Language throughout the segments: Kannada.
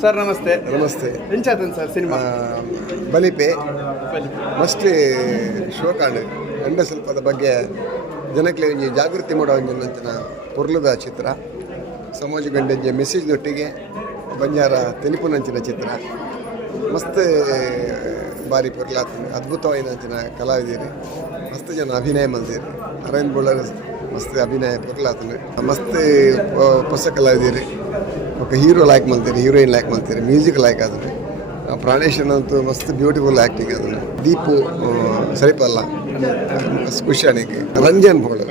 ಸರ್ ನಮಸ್ತೆ. ನಮಸ್ತೆ. ಎಂಚಾತನ್ ಸರ್ ಸಿನಿಮಾ. ಬಲಿಪೆ. ಮಸ್ತ್ ಶೋ ಕಾಂಡ್ ಎಂಡ ಸ್ವಲ್ಪದ ಬಗ್ಗೆ ಜನಕ್ಕೆ ಒಂಜಿ ಜಾಗೃತಿ ಮಾಡೋ ಅಂಜನಂತನ ಪೊರ್ಲುದ ಚಿತ್ರ ಸಮಾಜ ಮೆಸೇಜ್ ನೊಟ್ಟಿಗೆ ಬಂಜಾರ ತೆಲಿಪುನಂಚಿನ ಚಿತ್ರ. ಮಸ್ತ್ ಬಾರಿ ಪೊರ್ಲಾತ ಅದ್ಭುತವಾದ ಕಲಾವಿದಿರಿ. ಮಸ್ತ್ ಜನ ಅಭಿನಯ ಮಲ್ದಿರಿ ಅರವಿಂದ್ ಬುಳ್ಳರ್ ಮಸ್ತ್ ಅಭಿನಯ ಪೊರ್ಲಾತನು ಮಸ್ತ್ ಪ- ಹೊಸ ಕಲಾವಿದಿರಿ ఒక hero like మల్తారు heroine like మల్తారు music like ಅದನ್ನು ಪ್ರಾಣೇಶನ್ ಅಂತೂ ಮಸ್ತ್ ಬ್ಯೂಟಿಫುಲ್ ಆ್ಯಕ್ಟಿಂಗ್ ಅದನ್ನು ದೀಪು ಆ, ಸರಿಪಲ್ಲ ಮಸ್ತ್ ಖುಷಿ ಆಣಿಗೆ ರಂಜನ್ ಬೋಳು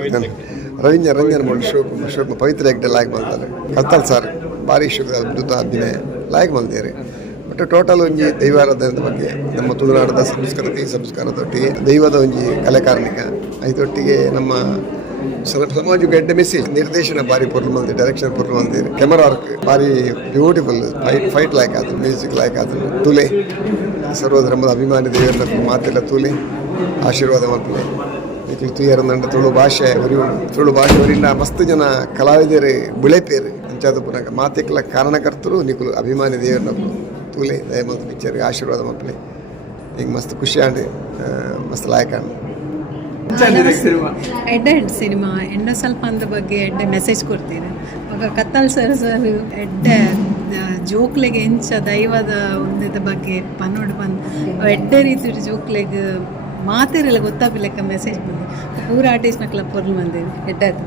ರವೀಂದ್ರ ರಂಜನ್ ಬೋಳು show show Pavitra actor like ಮಾಡ್ತಾರೆ ಕತ್ತಲ್ ಸರ್ ಭಾರಿ ಶೋ ಅದ್ಭುತ ಅಭಿನಯ ಲೈಕ್ ಮಾಡ್ತಾರೆ ಬಟ್ ಟೋಟಲ್ ಒಂಜಿ ದೈವಾರಾಧನದ ಬಗ್ಗೆ ನಮ್ಮ ತುಳುನಾಡದ ಸಂಸ್ಕೃತಿ ಸಂಸ್ಕಾರದೊಟ್ಟಿಗೆ ದೈವದ ಒಂಜಿ ಕಲೆಕಾರ್ಣಿಕ ಐದೊಟ್ಟಿಗೆ ನಮ್ಮ ಸಮಾಜಕ್ಕೆ ಎಡ್ಡೆ ಮೆಸೇಜ್ ನಿರ್ದೇಶನ ಬಾರಿ ಪೊರ್ಲು ಮಂದಿ ಡೈರೆಕ್ಷನ್ ಪೊರ್ಲು ಮಂದಿ. ಕ್ಯಾಮರಾ ವರ್ಕ್ ಬಾರಿ ಬ್ಯೂಟಿಫುಲ್ ಫೈಟ್ ಫೈಟ್ ಲೈಕ್ ಆದ್ರು ಮ್ಯೂಸಿಕ್ ಲೈಕ್ ಆದ್ರು. ತುಲೆ. ಸರ್ವಧರ್ಮದ ಅಭಿಮಾನಿ ದೇವರ ಮಾತೆಲ್ಲ ತುಲೆ. ಆಶೀರ್ವಾದ ಮಾಡ್ತಲೆ ಇದು ತುಯರಂದಂಡ ತುಳು ಭಾಷೆ ಒರಿ ತುಳು ಭಾಷೆ ಒರಿನ ಮಸ್ತ್ ಜನ ಕಲಾವಿದರು ಬಿಳೆಪೇರು ಅಂಚಾದ ಪುನಃ ಮಾತೆಕ್ಲ ಕಾರಣಕರ್ತರು ನಿಕುಲು ಅಭಿಮಾನಿ ದೇವರ ತೂಲೆ ದಯಮಂತ ಪಿಕ್ಚರ್ಗೆ ಆಶೀರ್ವಾದ ಮಾಡ್ತಲೆ ಈಗ ಮಸ್ತ್ ಖುಷಿ ಆಂಡ್ ಮಸ್ತ್ ಲಾಯಕ ಆಂಡ್ ಸಿನಿಮಾ ಎಡ್ಡೆ ಎಡ್ಡೆ ಸಿನಿಮಾ ಎಂಡ ಸ್ವಲ್ಪ ಅಂದ ಬಗ್ಗೆ ಎಡ್ಡೆ ಮೆಸೇಜ್ ಕೊಡ್ತೀನಿ ಆಗ ಕತ್ತಲ್ ಸರ್ ಸರ್ ಎಡ್ಡೆ ಜೋಕ್ಲೆಗೆ ಎಂಚ ದೈವದ ಒಂದಿದ ಬಗ್ಗೆ ಪನ್ನೋಡು ಬಂದು ಎಡ್ಡೆ ರೀತಿ ಜೋಕ್ಲೆಗ್ ಮಾತಿರಲ್ಲ ಗೊತ್ತಾಗಲೆಕ್ಕ ಮೆಸೇಜ್ ಬಂದು ಪೂರ ಆರ್ಟಿಸ್ಟ್ನ ಕ್ಲಬ್ ಪೊರ್ಲು ಬಂದಿದೆ ಎಡ್ಡಾಯ್ತು